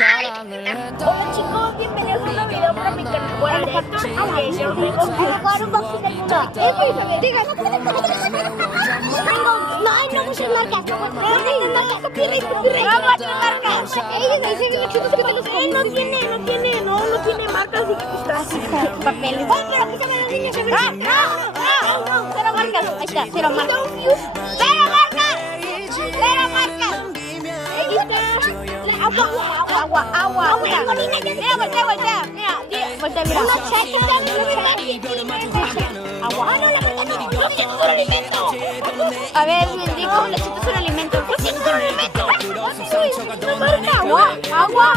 Hola chicos, bienvenidos a un nuevo video para mi canal. Bueno, yo vengo a jugar un boxing del mundo. No muchas marcas. No tiene marcas y papeles. Cero marcas. Ahí está, cero marcas. Agua. Mira, voltea. Agua. A ver, mendigo, necesito un alimento. Agua. Es una marca. Agua.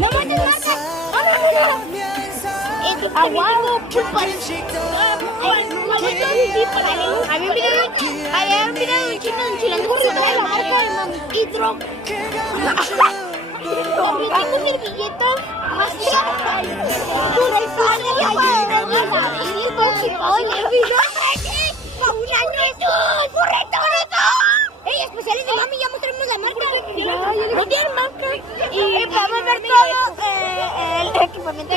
No mates marcas. Agua. Había un video de un chino enchilando la marca de Hidro. Tengo servilletas más especiales de mami, ya mostramos la marca. No tienen marca. Y vamos a ver todo el equipamiento.